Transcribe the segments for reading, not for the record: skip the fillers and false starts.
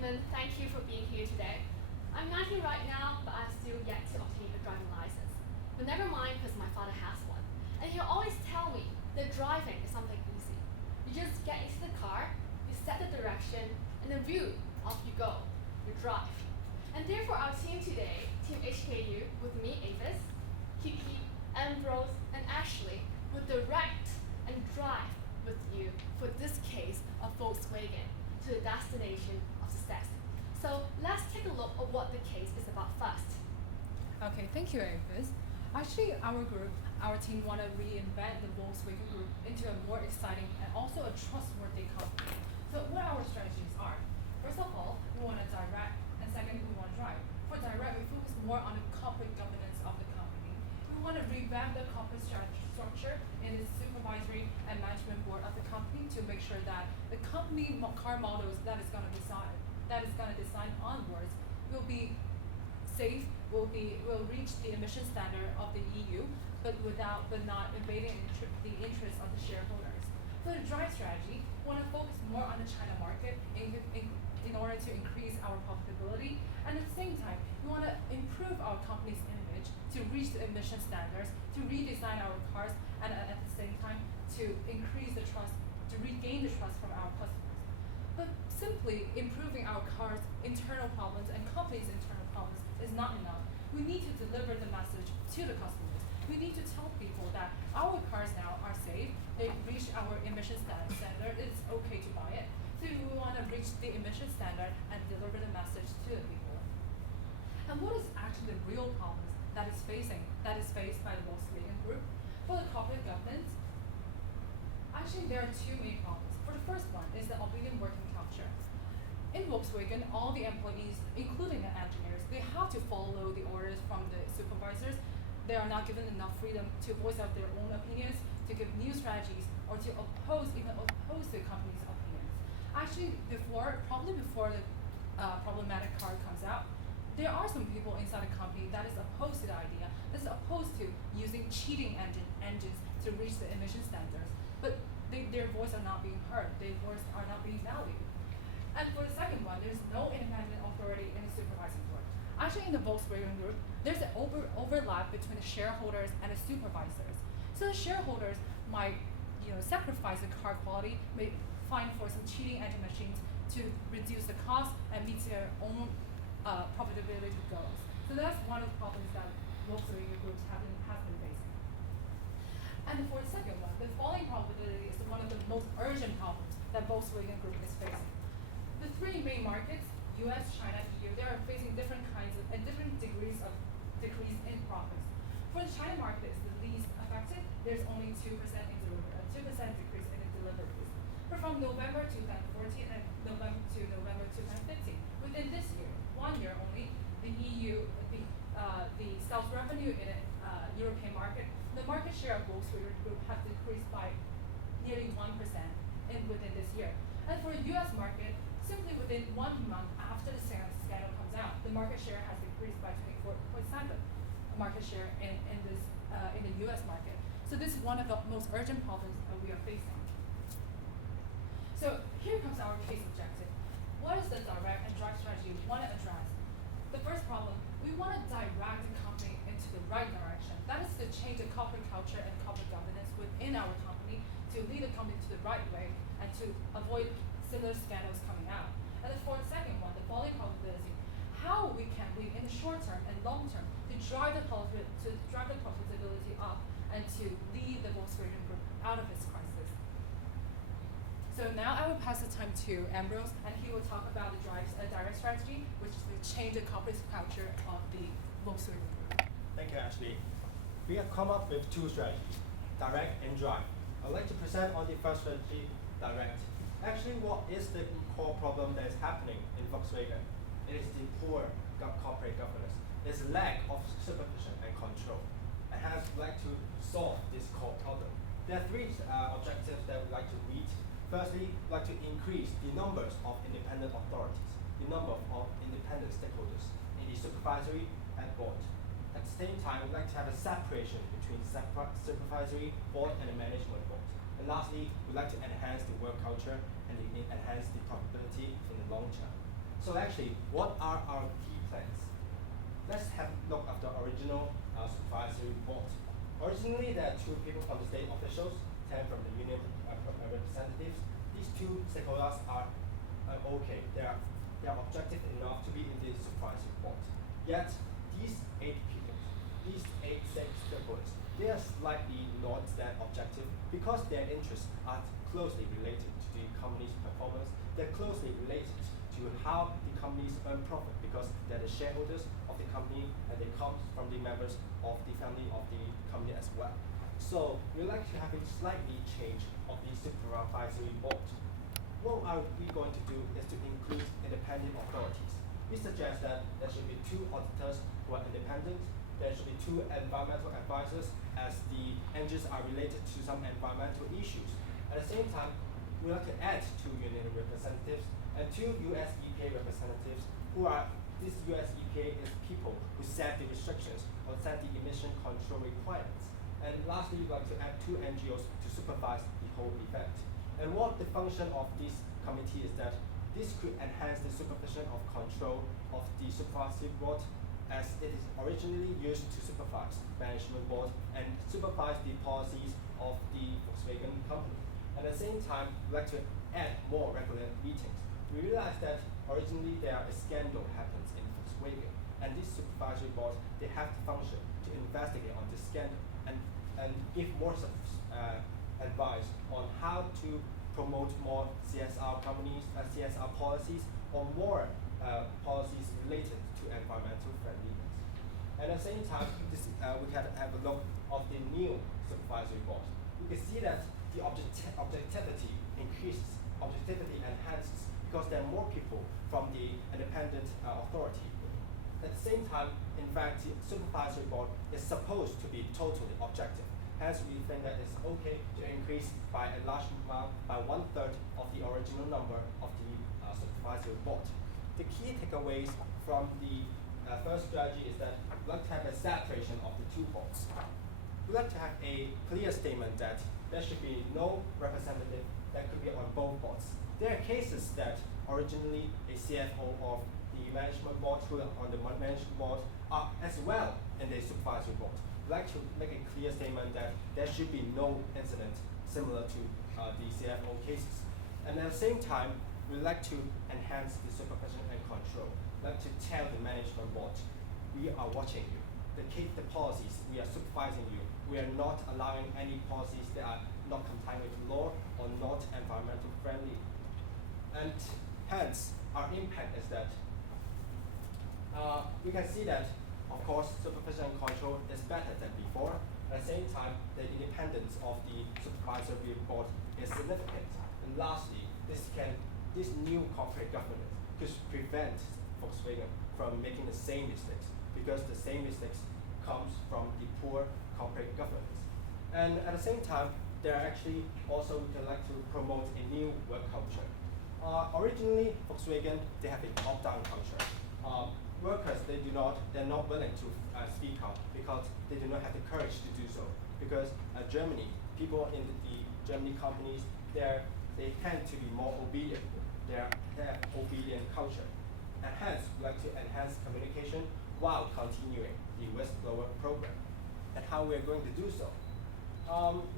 gentlemen, thank you for being here today. I'm 19 right now, but I've still yet to obtain a driving license. But never mind, because my father has one. And he'll always tell me that driving is something easy. You just get into the car, you set the direction, and then off you go. You drive. And therefore our team today, Team HKU, with me, Avis, Kiki, Ambrose, and Ashley, will direct and drive with you for this case of Volkswagen to the destination of success. So let's take a look at what the case is about first. Okay, thank you, Avis. Actually, our team want to reinvent the Volkswagen Group into a more exciting and also a trustworthy company. So what our strategies are? First of all, we want to direct, and second, we want to drive. For direct, we focus more on the corporate governance of the company. We want to revamp the corporate structure in the supervisory and management board of the company to make sure that the company car models that is going to design onwards will be safe, will reach the emission standard of the EU, but not invading the interests of the shareholders. For the drive strategy, we want to focus more on the China market in order to increase our profitability, and at the same time, we want to improve our company's image to reach the emission standards, to redesign our cars, and at the same time to increase the trust, to regain the trust from our customers. But simply improving our cars' internal problems and company's internal problems is not enough. We need to deliver the message to the customers. We need to tell people that our cars now are safe, they reach our emission standard, it's okay to buy it. So we want to reach the emission standard and deliver the message to the people. And what is actually the real problems that is faced by the Volkswagen Group? For the corporate governance, actually, there are two main problems. For the first one is the obedient working culture. In Volkswagen, all the employees, including the engineers, they have to follow the orders from the supervisors. They are not given enough freedom to voice out their own opinions, to give new strategies, or to oppose the company's opinions. Actually, probably before the problematic car comes out, there are some people inside the company that is opposed to the idea, that is opposed to using cheating engines to reach the emission standards. But their voice are not being heard, their voice are not being valued. And for the second one, there's no independent authority in the supervising board. Actually, in the Volkswagen Group, there's an overlap between the shareholders and the supervisors. So the shareholders might sacrifice the car quality, may find for some cheating engine machines to reduce the cost and meet their own profitability goals. So that's one of the problems that Volkswagen groups has been facing. And for the second one, the falling profitability is one of the most urgent problems that Volkswagen Group is facing. The three main markets, US, China, EU, they are facing different degrees of decrease in profits. For the China market, it's the least affected. There's only 2% decrease in the deliveries. But from November 2014 and November 2015, within this year, 1 year only, the EU, the sales revenue in the European market, the market share of Volkswagen Group has decreased by nearly 1% within this year. And for the US market, simply within 1 month after the scandal comes out, the market share has decreased by 24.7% market share in the US market. So this is one of the most urgent problems that we are facing. So here comes our case objective. What is the direct and drive strategy we want to address? The first problem, we want to direct the company into the right direction. That is to change the corporate culture and corporate governance within our company to lead the company to the right way and to avoid similar scandals coming out. And then for the second one, the falling profitability, how we can lead in the short term and long term to drive the profitability up and to lead the Volkswagen Group out of its crisis. So now I will pass the time to Ambrose, and he will talk about the direct strategy, which is to change the corporate culture of the Volkswagen Group. Thank you, Ashley. We have come up with two strategies, direct and drive. I'd like to present on the first strategy, direct. Actually, what is the core problem that is happening in Volkswagen? It is the poor corporate governance. There's a lack of supervision and control. And hence, we'd like to solve this core problem. There are three objectives that we'd like to meet. Firstly, we'd like to increase the numbers of independent authorities, the number of independent stakeholders in the supervisory and board. At the same time, we'd like to have a separation between supervisory board and the management board. And lastly, we'd like to enhance the work culture and enhance the profitability in the long term. So actually, what are our key plans? Let's have a look at the original supervisory board. Originally, there are two people from the state officials, 10 from the union representatives. These two stakeholders are okay. They are objective enough to be in the supervisory board. Yet, these 8 people, these 8 stakeholders, they are slightly not that objective because their interests are closely related to the company's performance. They're closely related to how the companies earn profit because they're the shareholders of the company and they come from the members of the family of the company as well. So we like to have a slightly change of the supervisory board. What are we going to do is to include independent authorities. We suggest that there should be 2 auditors who are independent. There should be 2 environmental advisors as the engines are related to some environmental issues. At the same time, we like to add 2 union representatives and 2 US EPA representatives who are, this US EPA is people who set the restrictions or set the emission control requirements. And lastly, we'd like to add 2 NGOs to supervise the whole event. And what the function of this committee is that this could enhance the supervision of control of the supervisory board as it is originally used to supervise management board and supervise the policies of the Volkswagen company. At the same time, we'd like to add more regular meetings. We realize that originally there a scandal happens in Volkswagen, and this supervisory board, they have the function to investigate on this scandal and give more advice on how to promote more CSR companies, CSR policies, or more policies related to environmental friendliness. At the same time, we can have a look of the new supervisory board. We can see that the objectivity increases, objectivity enhances, because there are more people from the independent authority. At the same time, in fact, the supervisory board is supposed to be totally objective. Hence, we think that it's okay to increase by a large amount, by 1/3 of the original number of the supervisory board. The key takeaways from the first strategy is that we'd like to have a separation of the 2 boards. We'd like to have a clear statement that there should be no representative that could be on both boards. There are cases that originally a CFO of the management board who are on the management board are as well in the supervisory board. We'd like to make a clear statement that there should be no incident similar to the CFO cases. And at the same time, we'd like to enhance the supervision and control. We'd like to tell the management board, we are watching you. The policies, we are supervising you. We are not allowing any policies that are not complying with law or not environmental friendly. And hence, our impact is that we can see that, of course, supervision and control is better than before. At the same time, the independence of the supervisory board is significant. And lastly, this new corporate governance could prevent Volkswagen from making the same mistakes because the same mistakes comes from the poor corporate governance. And at the same time, there are actually also we would like to promote a new work culture. Originally, Volkswagen, they have a top-down culture. Workers, they're not willing to speak out because they do not have the courage to do so. Because Germany, people in the Germany companies, they tend to be more obedient. They have obedient culture. And hence, we like to enhance communication while continuing the whistleblower program. And how we're going to do so?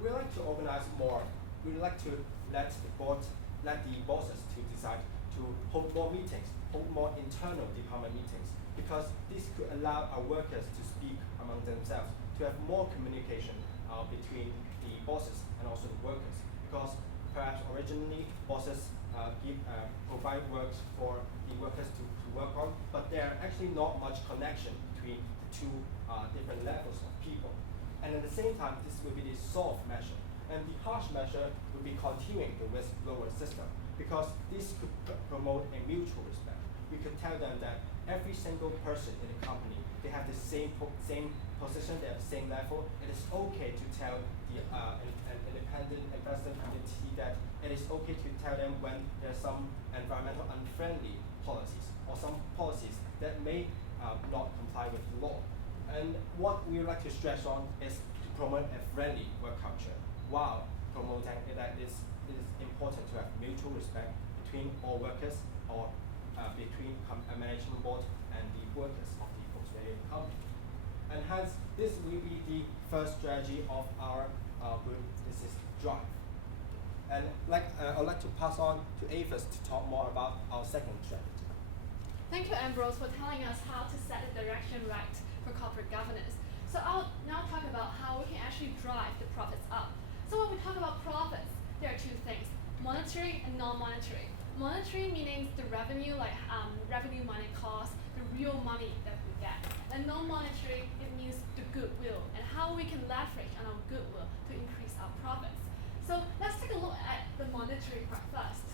We like to organize more. We like to let the bosses to decide to hold more meetings, hold more internal department meetings, because this could allow our workers to speak among themselves, to have more communication between the bosses and also the workers. Because perhaps originally bosses provide works for the workers to work on, but there are actually not much connection between the 2 different levels of people. And at the same time, this will be the soft measure. And the harsh measure will be continuing the whistleblower system, because this could promote a mutual respect. We could tell them that every single person in the company, they have the same position, they have the same level. It is okay to tell the an independent investment committee that it is okay to tell them when there are some environmental unfriendly policies or some policies that may not comply with the law. And what we would like to stress on is to promote a friendly work culture while promoting that it is important to have mutual respect between all workers or between a management board and the workers of the Volkswagen company. And hence, this will be the first strategy of our group. This is drive. And I'd like to pass on to Avis to talk more about our second strategy. Thank you, Ambrose, for telling us how to set the direction right for corporate governance. So I'll now talk about how we can actually drive the profits up. So when we talk about profits, there are two things, monetary and non-monetary. Monetary meaning the revenue, like revenue money cost, the real money that we get. And non-monetary, it means the goodwill and how we can leverage on our goodwill to increase our profits. So let's take a look at the monetary part first.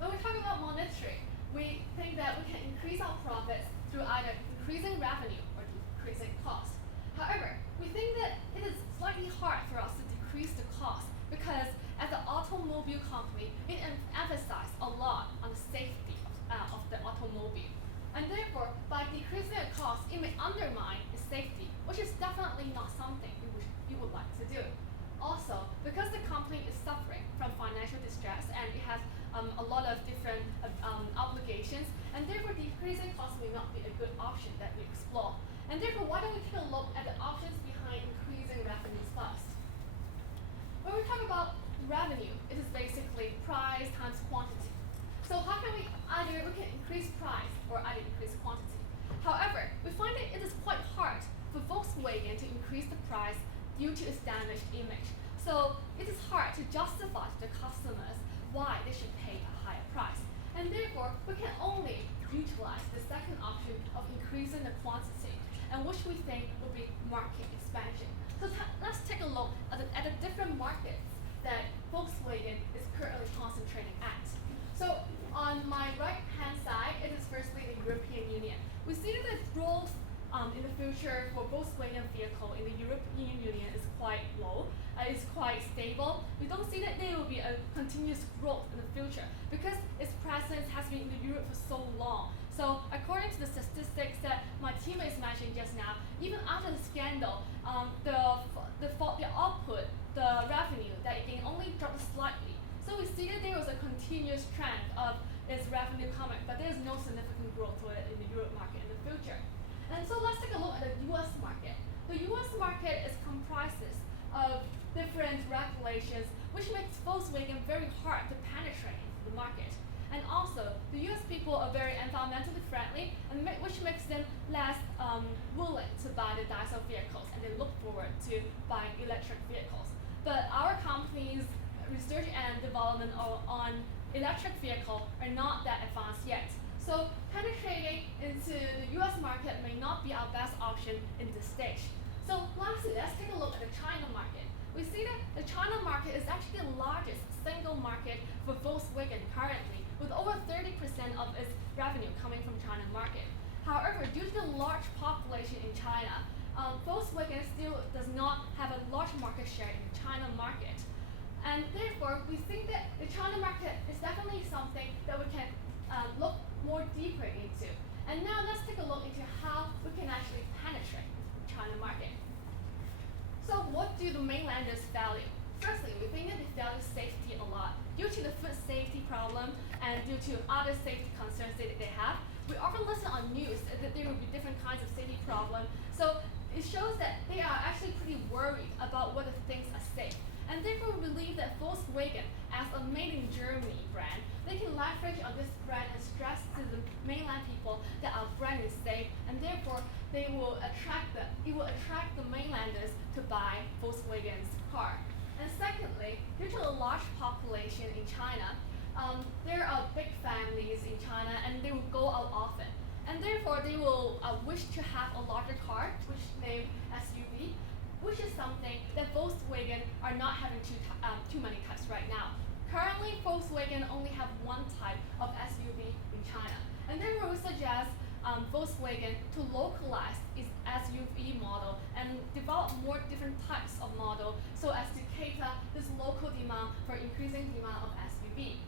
When we talk about monetary, we think that we can increase our profits through either increasing revenue or decreasing cost. However, we think that it is slightly hard for us to decrease the cost because as an automobile company, it emphasizes a lot on the safety of the automobile. And therefore, by decreasing the cost, it may undermine its safety, which is definitely not something you would like to do. Also, because the company is suffering from financial distress and it has a lot of different obligations, and therefore decreasing costs may not be a good option that we explore. And therefore, why don't we take a look at the options behind increasing revenues first? When we talk about revenue, it is basically price times quantity. So how can we can increase price or either increase quantity. However, we find that it is quite hard for Volkswagen to increase the price due to its damaged image. So it is hard to justify to the customers why they should pay a higher price. And therefore, we can only utilize the second option of increasing the quantity, and which we think would be market expansion. So let's take a look at the different markets that Volkswagen is currently concentrating at. So on my right-hand side, it is firstly the European Union. We see that the growth in the future for Volkswagen vehicle in the European Union is quite low. It's quite stable. We don't see that there will be a continuous growth in the future because its presence has been in Europe for so long. So according to the statistics that my teammates mentioned just now, even after the scandal, the output, the revenue, that it can only drop slightly. So we see that there was a continuous trend of its revenue coming, but there is no significant growth to it in the Europe market in the future. And so let's take a look at the US market. The US market comprises of different regulations which makes Volkswagen very hard to penetrate into the market. And also, the US people are very environmentally friendly, and which makes them less willing to buy the diesel vehicles, and they look forward to buying electric vehicles. But our company's research and development on electric vehicle are not that advanced yet. So penetrating into the US market may not be our best option in this stage. So lastly, let's take a look at the China market. We see that the China market is actually the largest single market for Volkswagen currently, with over 30% of its revenue coming from China market. However, due to the large population in China, Volkswagen still does not have a large market share in the China market. And therefore, we think that the China market is definitely something that we can look more deeper into. And now let's take a look into how we can actually penetrate the China market. So what do the mainlanders value? Firstly, we think that they value safety a lot. Due to the food safety problem and due to other safety concerns that they have, we often listen on news that there will be different kinds of safety problems. So it shows that they are actually pretty worried about whether things are safe. And therefore, we believe that Volkswagen, as a made in Germany brand, they can leverage on this brand and stress to the mainland people that our brand is safe, and therefore it will attract the mainlanders to buy Volkswagen's car. And secondly, due to the large population in China, there are big families in China, and they will go out often. And therefore, they will wish to have a larger car, which named SUV, which is something that Volkswagen are not having too many types right now. Currently, Volkswagen only have one type of SUV in China. And therefore, we suggest Volkswagen to localize its SUV model and develop more different types of model so as to cater this local demand for increasing demand of SUV.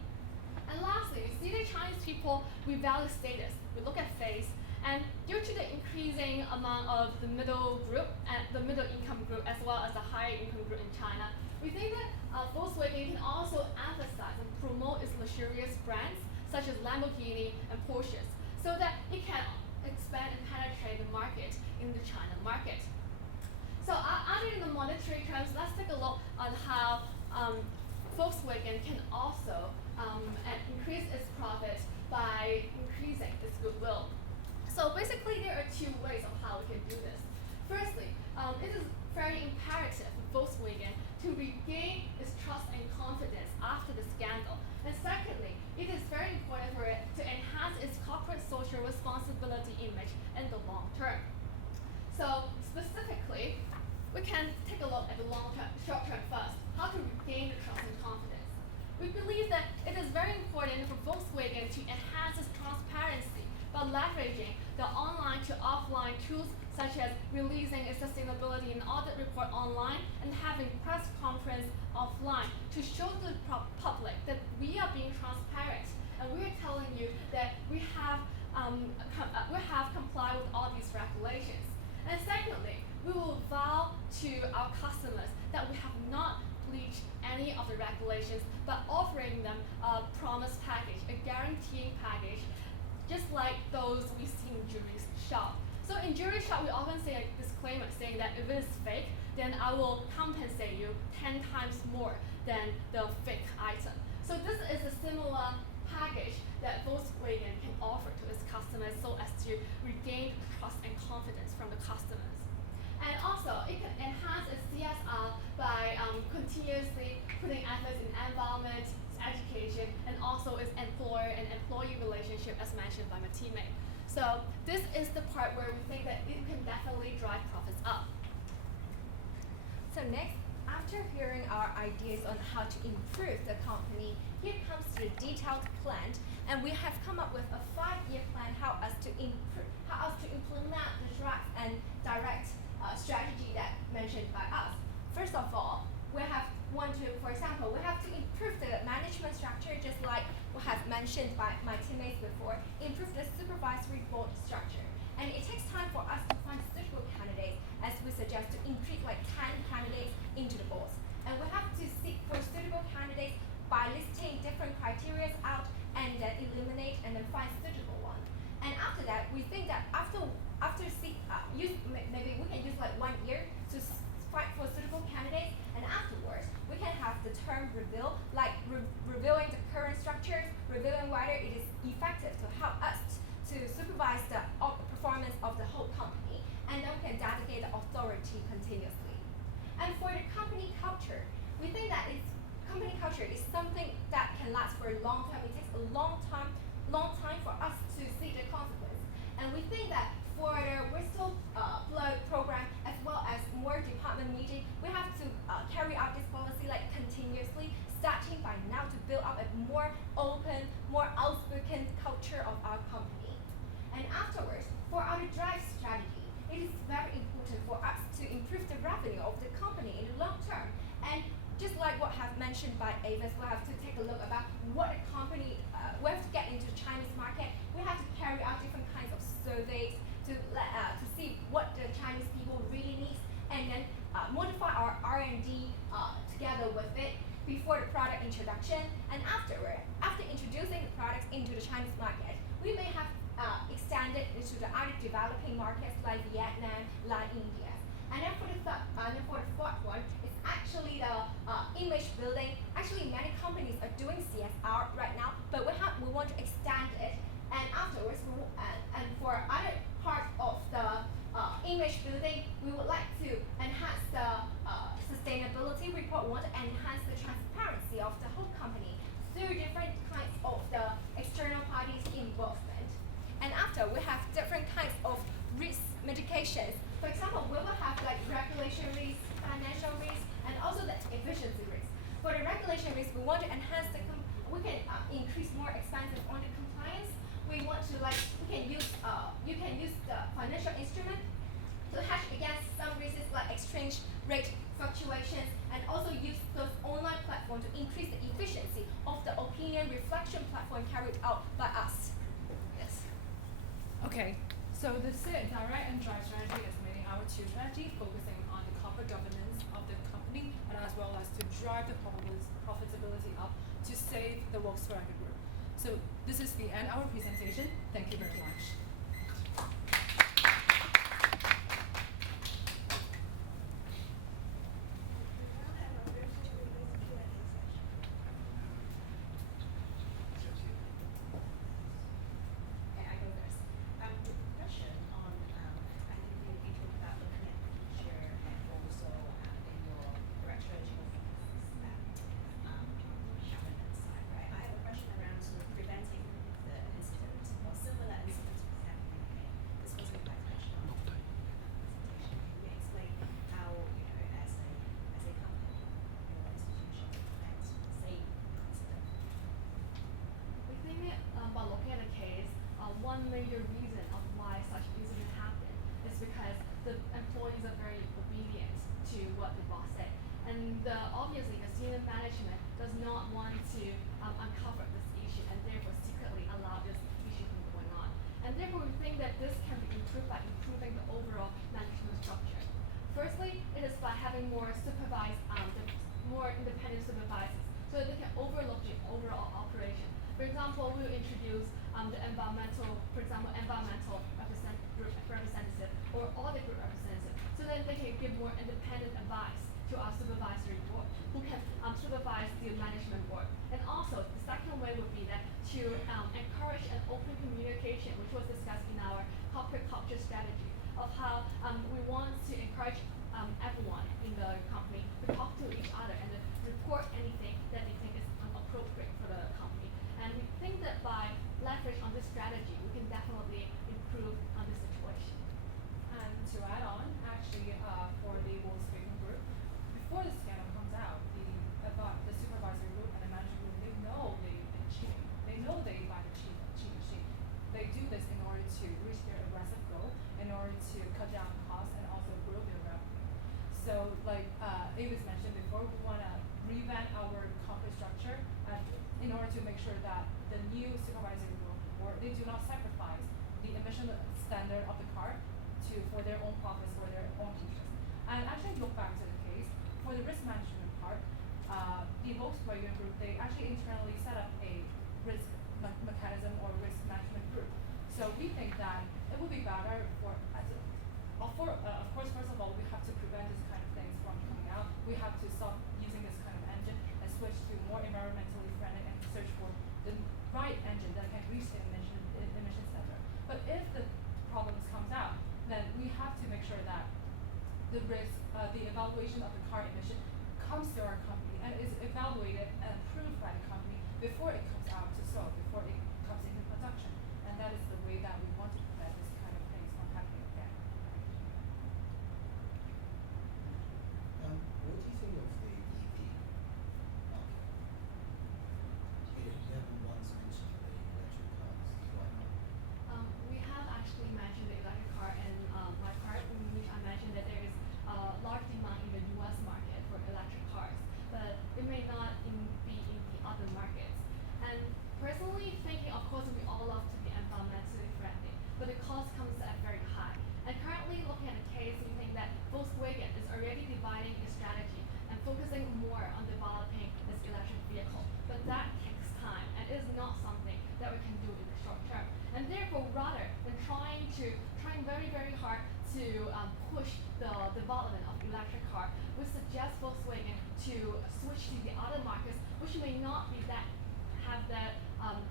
And lastly, we see the Chinese people, we value status. We look at face, and due to the increasing amount of the middle group and the middle income group as well as the higher income group in China, we think that Volkswagen can also emphasize and promote its luxurious brands such as Lamborghini and Porsches, so that it can expand and penetrate the market in the China market. So other than the monetary terms, let's take a look on how Volkswagen can also increase its profits by increasing its goodwill. So basically, there are two ways of how we can do this. Firstly, it is very imperative for Volkswagen to regain its trust and confidence after the scandal. And secondly, it is very important for it to enhance its corporate social responsibility image in the long term. So specifically, we can take a look at the short term first, how to regain the trust and confidence. We believe that it is very important for Volkswagen to enhance its transparency by leveraging the online to offline tools such as releasing a sustainability and audit report online and having press conference offline to show the public that we are being transparent and we are telling you that we have complied with all these regulations. And secondly, we will vow to our customers that we have not breached any of the regulations, but offering them a promise package, a guaranteeing package, just like those we see in jewelry shop. So in jewelry shop, we often say a disclaimer saying that if it is fake, then I will compensate you 10 times more than the fake item. So this is a similar package that Volkswagen can offer to its customers so as to regain trust and confidence from the customers. And also, it can enhance its CSR by continuously putting efforts in environment, education, and also its employer and employee relationship as mentioned by my teammate. So this is the part where we think that it can definitely drive profits up. So next, after hearing our ideas on how to improve the company, here comes the detailed plan, and we have come up with a 5-year plan how us to implement the direct strategy that mentioned by us. First of all, we have to improve the management structure, just like we have mentioned by my teammates before, improve the supervisory board structure. And it takes time for us to find suitable candidates, as we suggest to increase like 10 candidates into the boards. And we have to seek for suitable candidates by listing different criteria out and then eliminate and then find suitable one. And after that, we think that maybe we can use like 1 year to fight for suitable candidates, and afterwards we can have the term review, like reviewing the current structures, reviewing whether it is effective to help us to supervise the performance of the whole company, and then we can delegate the authority continuously. And for the company culture, we think that company culture is something that can last for a long time. It takes a long time for us to see the consequence. And we think that for the whistleblower program as well as more department meeting, we have to carry out this policy like continuously, starting by now to build up a more open, more outspoken culture of our company. And afterwards, for our drive strategy, it is very important for us to improve the revenue of the company in the long term. And just like what have mentioned by Avis, we have to take a look about what a company, we have to get into the Chinese market. We have to carry out different kinds of surveys to see what the Chinese people really need, and then modify our R&D together with it before the product introduction. And afterward, after introducing the products into the Chinese market, we may have extended into the other developing markets like Vietnam, like India. And then for the fourth one, it's actually the image building. Actually, many companies are doing CSR right now, but we want to extend it. And afterwards, and for other parts of the image building, we would like to enhance the sustainability report. We want to enhance the transparency of the whole company through different kinds of the external parties involvement. And after, we have different kinds of risk mitigations. For example, we will have like regulation risk, financial risk, and also the efficiency risk. For the regulation risk, we want to enhance we can increase more expenses on the compliance. We want to you can use the financial instrument to hedge against some risks like exchange rate fluctuations, and also use those online platforms to increase the efficiency of the opinion reflection platform carried out by us. Yes. Okay, so the direct and drive strategy is mainly our 2 strategy, focusing on the corporate governance of the company, and as well as to drive the profitability up to save the Volkswagen Group. So this is the end of our presentation. Thank you very much. Okay, I go first. Question on, I think you talked about looking at the future and also in your direct strategy of governance side, right? I have a question around sort of preventing the incident or similar incidents from happening again. This wasn't quite touched on in the presentation. Can you explain how, as a company or institution prevents the same incident? We think by looking at the case, one major reason of why such incident happen is because the employees are very obedient to what the boss say, and obviously the senior management does not want to uncover this issue and therefore secretly allow this issue from going on. And therefore we think that this can be improved by improving the overall management structure. Firstly, it is by having more more independent supervisors so that they can overlook the overall operation. For example, we will introduce environmental group representative or audit group representative so that they can give more independent advice to our supervisory board who can supervise the management board. And also, the second way would be that to encourage an open communication, which was discussed in our corporate culture strategy of how we want to encourage everyone in the company to talk to each other and report anything that they think is appropriate for the company. And we think that by leverage on this strategy, we can definitely improve on this situation. And to add on, actually, for the Volkswagen group, before the scandal comes out, the supervisory group and the management group, they know they've been cheating. They know they buy the cheap machine. They do this in order to reach their aggressive goal, in order to cut down costs and also grow their revenue. So, like Avis mentioned before, we want to revamp our corporate structure in order to make sure that the new supervisory group, or they do not sacrifice the emission standard of the car for their own profits, for their own interests. And actually look back to the case, for the risk management part, the Volkswagen group, they actually internally set up a risk mechanism or risk management group. So we think that it would be better of course, first of all, we have to prevent this kind of things from coming out. We have to stop using this kind of engine and switch to more environmentally friendly and search for the right engine that can reach the emission standard. But if the problems comes out, then we have to make sure that the evaluation of the car emission comes to our company and is evaluated and approved by the company before it comes out to sell, before it comes into production. And that is the way that we want to prevent this kind of things from happening again. What do you think of the EV market? You haven't once mentioned the electric cars. Why not? We have actually mentioned the electric car in my part, in which I mentioned that there is large demand in the US market for electric cars, but it may not be in the other markets. And personally thinking, of course, we all love to be environmentally friendly, but the cost comes at very high. And currently looking at the case, we think that Volkswagen is already dividing its strategy and focusing more on developing this electric vehicle. But that takes time and is not something that we can do in the short term. And therefore, rather than trying very, very hard to push the development of electric car, we suggest Volkswagen to switch to the other markets which may not be have that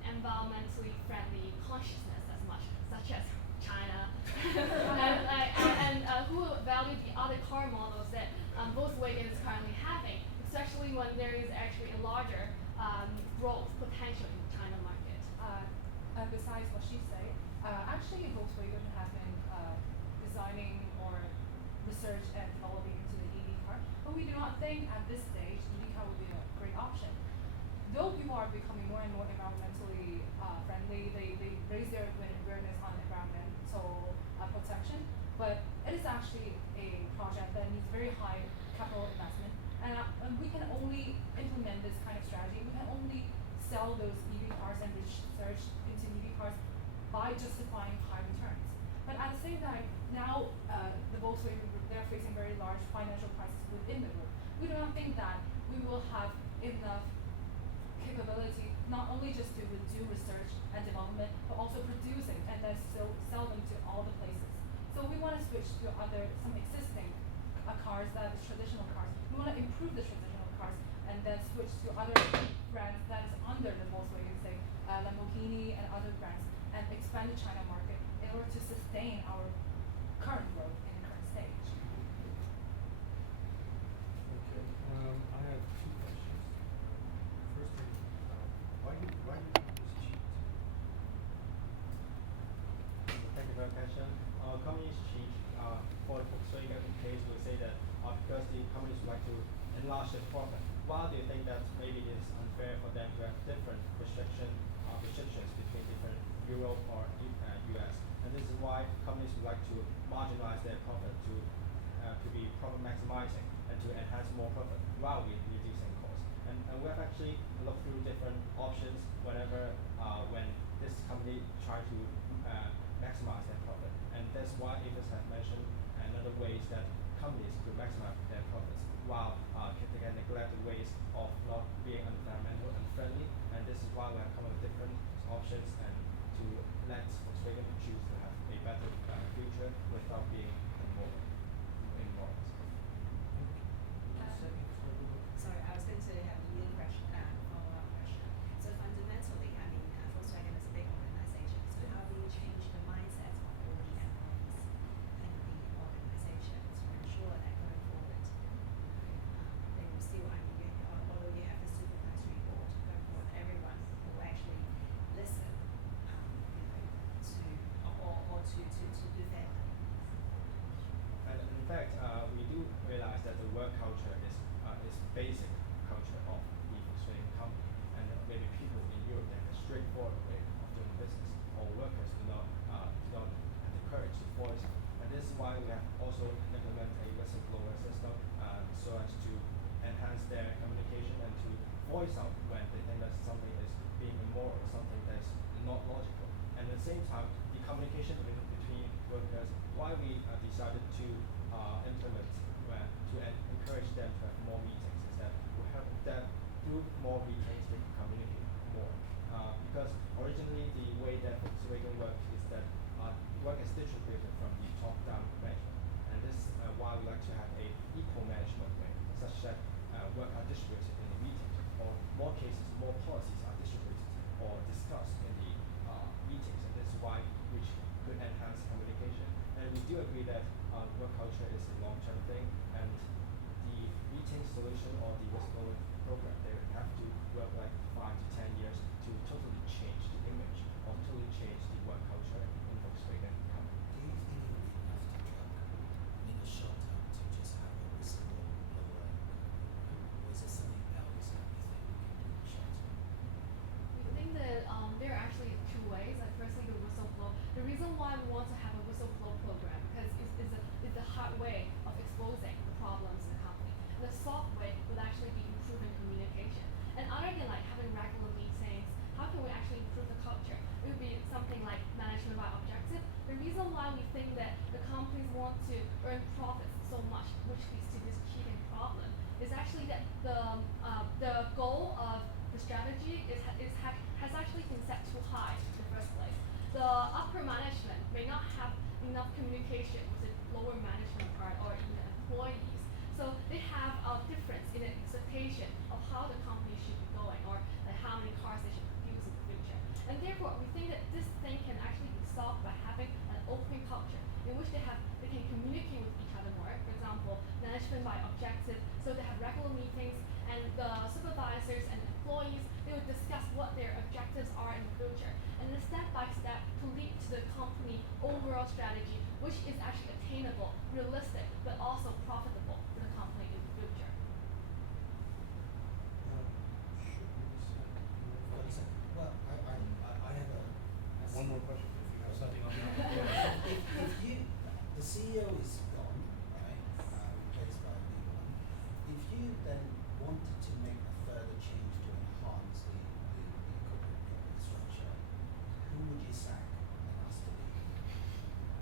environmentally friendly consciousness as much, such as China, and who value the other car models that Volkswagen is currently having, especially when there is actually a larger growth potential in the China market. Besides what she said, actually Volkswagen has been designing or research and developing into the EV car, but we do not think at this stage EV car would be a great option. Though people are becoming more and more environmentally friendly, they raise their awareness on environmental protection, but it is actually a project that needs very high capital investment, and we can only implement this kind of strategy, we can only sell those EV cars and research into EV cars by justifying high returns. But at the same time, now the Volkswagen group, they're facing very large financial crisis within the group. We do not think that we will have enough capability capability not only just to do research and development, but also producing and then sell them to all the places. So we want to switch to some existing cars that is traditional cars. We want to improve the traditional cars and then switch to other brands that is under the Volkswagen, say Lamborghini and other brands, and expand the China market in order to sustain our current growth in the current stage. Okay, I have two questions. First thing, why do companies cheat? Thank you for your question. Companies change for Volkswagen case, we say that because the companies would like to enlarge their profit. Why do you think that maybe it is unfair for them to have different restrictions between different Europe or US? And this is why companies would like to marginalize their profit to be profit maximizing and to enhance more profit while reducing costs. And we have actually looked through different options whenever when this company try to maximize their profit. And that's why Avis have mentioned another ways that companies could maximize their profits while they can neglect the ways of not being environmental and friendly. And this is why we have come up with different options and to let Volkswagen choose to have a better future without being involved. Sorry, I was going to have a leading question, follow-up question. So fundamentally, I mean, Volkswagen is a big organization. So how do you change the mindset of all the employees and the organization to ensure that going forward, they will still, I mean, although you have the supervisory board going forward, everyone will actually listen, to do fairly. And in fact, we do realize that the work culture is basic culture of the Volkswagen company, and maybe people in Europe they have a straightforward way of doing business, or workers do not have the courage to voice it. And this is why we have also implemented a whistleblower system so as to enhance their communication and to voice out when they think that something is being immoral, something that is not logical. And at the same time, the communication between workers, why we decided to implement to encourage them to have more meetings is that we have that through more meetings they can communicate more. Because originally the way that Volkswagen works is that work is distributed from the top-down management, and this is why we like to have a equal management way, such that work are distributed in the meetings, or more cases, more policies are distributed or discussed in the meetings, and this is why which could enhance communication. And we do agree that work culture is a long-term thing, and the meeting solution or the whistleblower program, they would have to work like 5 to 10 years to totally change the image or totally change the work culture in Volkswagen company. Do you think it would be enough to work in the short term to just have a whistleblower, or is there something else that you think we can do in the short term? We think that there are actually two ways. Like firstly, the whistleblower. The reason why we want to have a whistleblower program because it's a hard way of exposing the problems in the company. And the soft way would actually be improving communication. And other than like having regular meetings, how can we actually improve the culture? It would be something like management by objective. The reason why we think that the companies want to earn profits so much, which leads to this cheating problem, is actually that the goal of the strategy has actually been set too high in the first place. The upper management may not have enough communication with the lower management part or even the employees. So they have a difference in the expectation of how the company should be going or like how many cars they should produce in the future. And therefore, we think that this thing can actually be solved by having an open culture in which they can communicate with each other more. For example, management by objective, so they have regular meetings and the supervisors and employees, they would discuss what their objectives are in the future. And then step by step to lead to the company overall strategy, which is actually attainable, realistic, but also profitable for the company in the future. Well, I have a One more question if you have something on that. if you, the CEO is gone, right, replaced by a new one. If you then wanted to make a further change to enhance the corporate structure, who would you sack and ask to leave?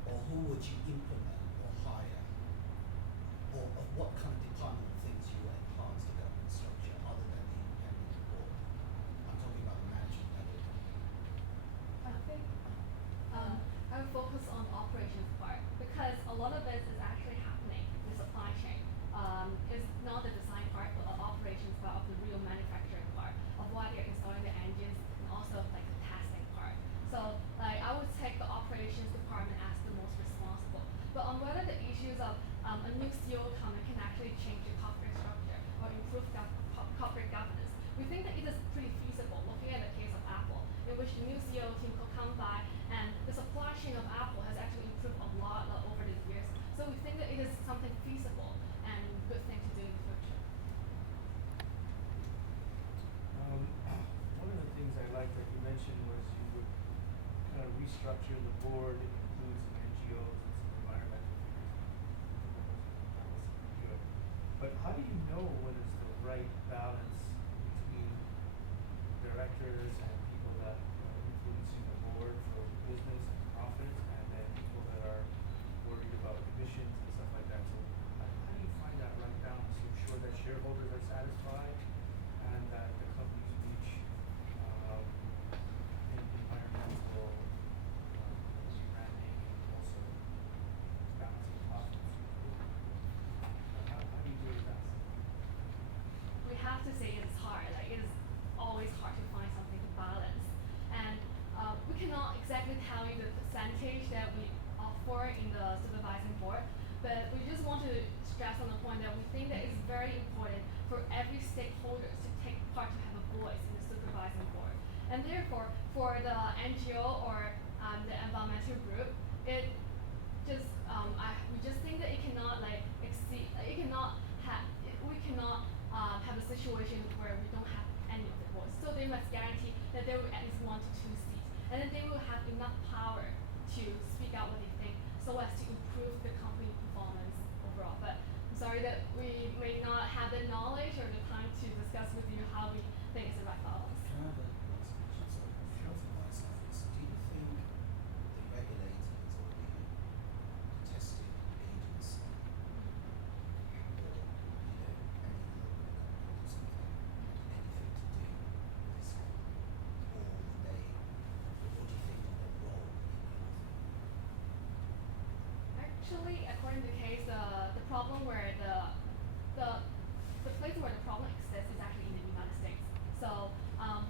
Or who would you implement or hire? Or what kind of department things you would enhance the government structure other than the independent board? I restructure the board, include some NGOs and some environmental figures. That was good. But how do you know when it's the right balance between directors and people that are influencing the board for business and profits, and then people that are worried about emissions and stuff like that? So how do you find that right balance to ensure that shareholders are satisfied and that the companies reach environmental branding and also balancing profits? How do you do that? We have to say it's hard. Like it is always hard to find something to balance, and we cannot exactly tell you the percentage that we offer in the supervising board. But we just want to stress on the point that we think that it's very important for every stakeholder to take part to have a voice in the supervising board. And therefore, for the NGO or the environmental group, it just we just think that it cannot like exceed. It cannot have. We cannot have a situation where we don't have any of the voice. So they must guarantee that there will at least 1 to 2 seats, and then they will have enough power to speak out what they think, so as to improve the company performance overall. But I'm sorry that we may not have the knowledge or the time to discuss with you how we think is the right balance. Can I have a last question? So, from my side, do you think the regulators or the testing agency or, any local government or something anything to do with this one? Or what do you think of their role in your Actually, according to the case, the problem where the place where the problem exists is actually in the United States. So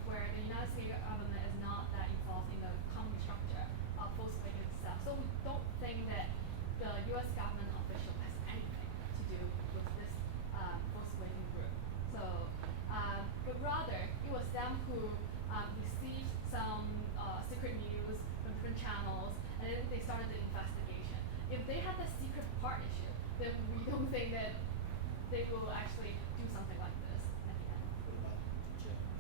where the United States government is not that involved in the company structure of Volkswagen itself. So we don't think that the U.S. government official has anything to do with this Volkswagen group. So, but rather it was them who received some secret news from print channels, and then they started the investigation. If they had the secret partnership, then we don't think that they will actually do something like this at the end. What about Germany?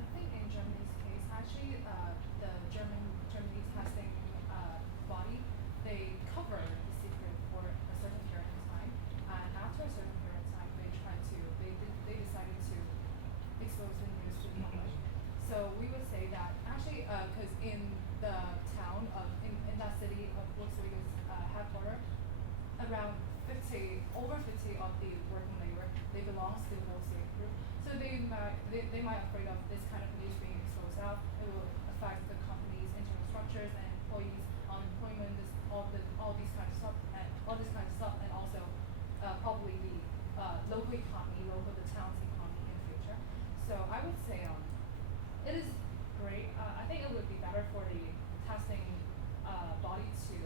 I think in Germany's case, actually, the Germany testing body, they cover the secret for a certain period of time, and after a certain period of time, they decided to expose the news to the public. So we would say that actually, because in the town of in that city of Volkswagen's headquarters, around over 50 of the working labor, they belong to the Volkswagen group. So they might afraid of this kind of news being exposed out. It will affect the company's internal structures and employees, unemployment, all this kind of stuff, and also probably the local economy, the town's economy in the future. So I would say it is great. I think it would be better for the testing body to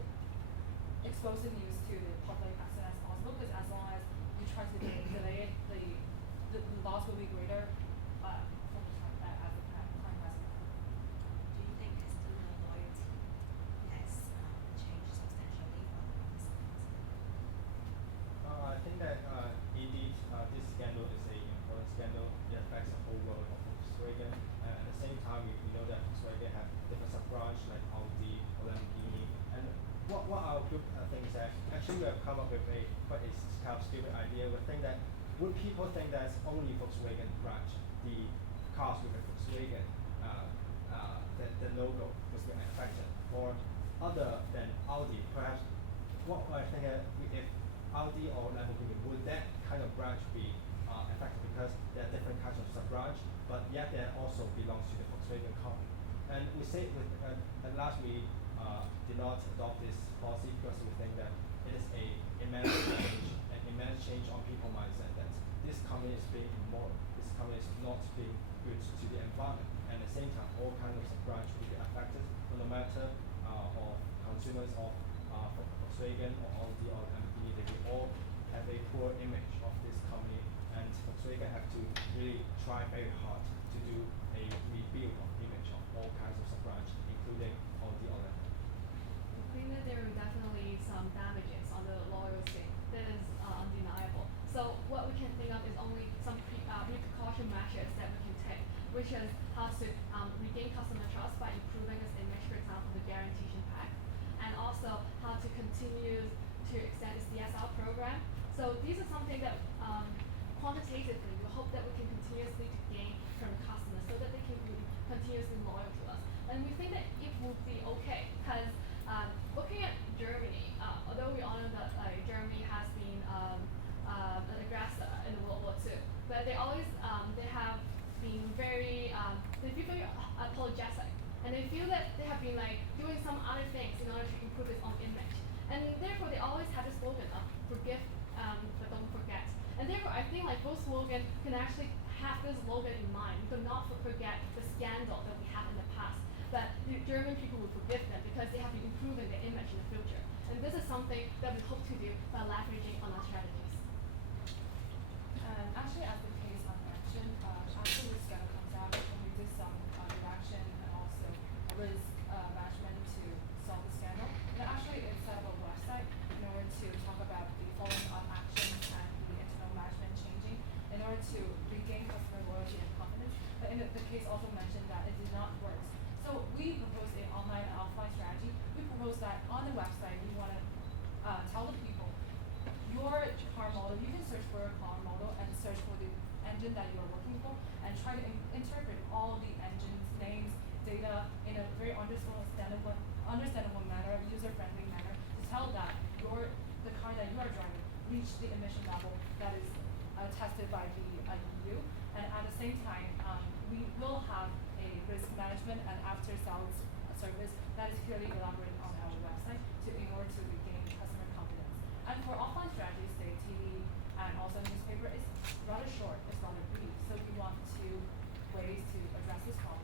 expose the news to the public as soon as possible, because as long as we try to delay it, the loss will be greater from the time as the time passes. Do you think customer loyalty has changed substantially following this event? I think that indeed this scandal is an important scandal. It affects the whole world of Volkswagen. At the same time, we know that Volkswagen have different sub-branch like Audi or Lamborghini. And what our group thinks that actually we have come up with quite a kind of stupid idea. We think that would people think that only Volkswagen branch, the cars with the Volkswagen, the logo was being affected, or other than Audi, perhaps what I think if Audi or Lamborghini, would that kind of branch be affected, because there are different kinds of sub-branch, but yet they also belongs to the Volkswagen company. And we say at last we did not adopt this policy because we think that it is an immense change on people's mindset that this company is being immoral, this company is not being good to the environment, and at the same time all kinds of sub-branch will be affected, no matter of consumers of Volkswagen or Audi or Lamborghini, they will all have a poor image of this company, and Volkswagen have to really try very hard to do a rebuild of image of all kinds of sub-branch, including Audi or Lamborghini. I think that there are definitely some damages on the loyalty. That is undeniable. So what we can think of is only some precaution measures that we can take, which is how to regain customer trust by improving its image, for example, the guaranteed impact, and also how to continue to extend its DSR program. So these are something that quantitatively we hope that we can continuously to gain from the customers so that they can be continuously loyal to us. And we think that it will be okay because looking at Germany, although we all know that Germany has been an aggressor in World War II, but they always they have been very they feel very apologetic, and they feel that they have been like doing some other things in order to improve its own image, and therefore they always have the slogan of forgive but don't forget. And therefore I think like Volkswagen can actually have this slogan in mind. We do not forget the scandal that we had in the past, but the German people will forgive them because they have been improving their image in the future. And this is something that we hope to do by leveraging on our strategies. And actually, as the case I mentioned, after this scandal comes out, we did some redaction and also risk management to solve the scandal. And actually, it set up a website in order to talk about the following up actions and the internal management changing in order to regain customer loyalty and confidence. But in the case also mentioned that it did not work. So we proposed an online and offline strategy. We proposed that on the website we want to tell the people your car model. You can search for your car model and search for the engine that you are looking for, and try to interpret all the engine's names, data in a very understandable manner, user-friendly manner, to tell that the car that you are driving reached the emission level that is tested by the EU. And at the same time, we will have a risk management and after-sales service that is clearly elaborated on our website in order to regain customer confidence. And for offline strategies, say TV and also newspaper, is rather short, it's rather brief. So we want two ways to address this problem.